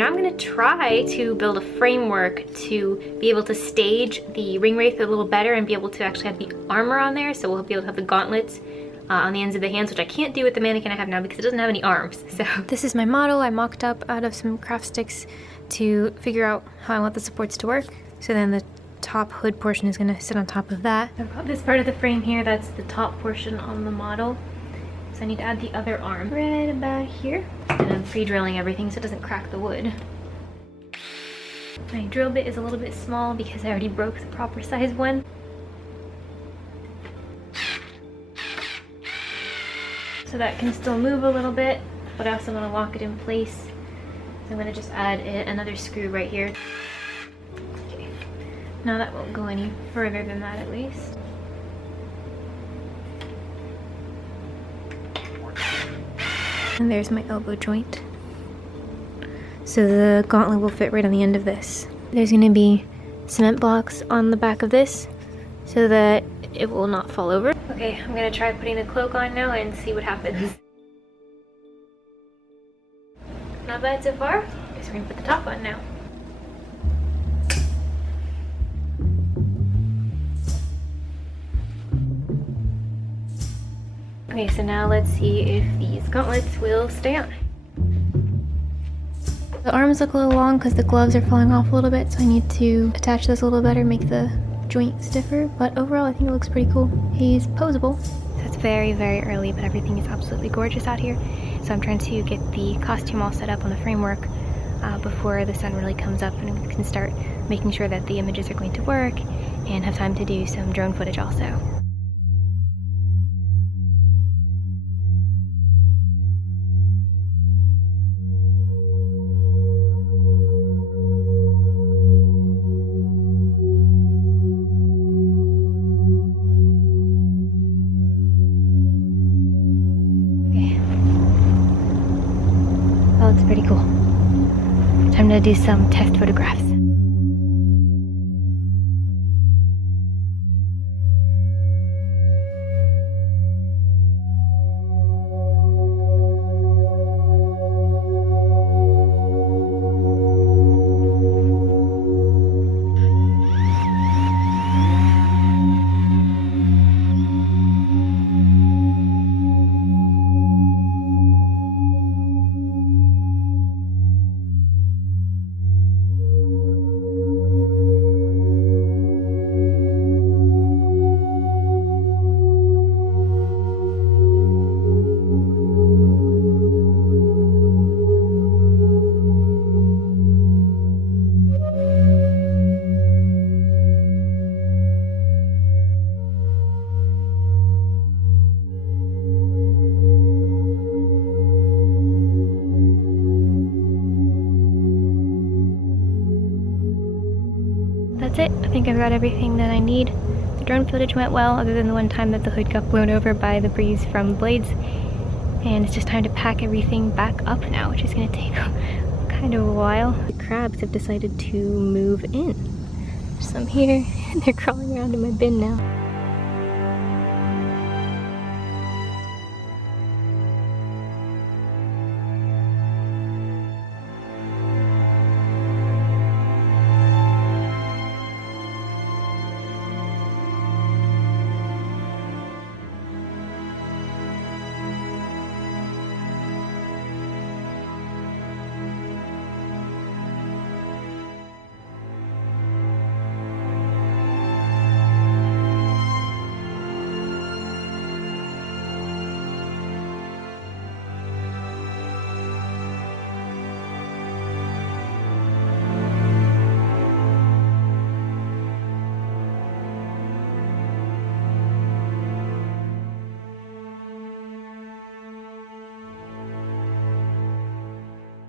Now I'm gonna try to build a framework to be able to stage the Ringwraith a little better and be able to actually have the armor on there, so we'll be able to have the gauntlets on the ends of the hands, which I can't do with the mannequin I have now because it doesn't have any arms. So this is my model I mocked up out of some craft sticks to figure out how I want the supports to work. So then the top hood portion is gonna sit on top of that. I've got this part of the frame here, that's the top portion on the model. So I need to add the other arm right about here. And I'm pre-drilling everything so it doesn't crack the wood. My drill bit is a little bit small because I already broke the proper size one. So that can still move a little bit, but I also want to lock it in place. So I'm going to just add another screw right here. Okay. Now that won't go any further than that at least. And there's my elbow joint. So the gauntlet will fit right on the end of this. There's going to be cement blocks on the back of this so that it will not fall over. Okay, I'm going to try putting the cloak on now and see what happens. Not bad so far. Guess we're going to put the top on now. Okay, so now let's see if these gauntlets will stay on. The arms look a little long because the gloves are falling off a little bit, so I need to attach this a little better, make the joint stiffer, but overall I think it looks pretty cool. He's posable. So it's very, very early, but everything is absolutely gorgeous out here. So I'm trying to get the costume all set up on the framework before the sun really comes up, and we can start making sure that the images are going to work and have time to do some drone footage also. That looks pretty cool. Time to do some test photographs. That's it. I think I've got everything that I need. The drone footage went well, other than the one time that the hood got blown over by the breeze from the blades. And it's just time to pack everything back up now, which is going to take kind of a while. The crabs have decided to move in. There's some here, and they're crawling around in my bin now.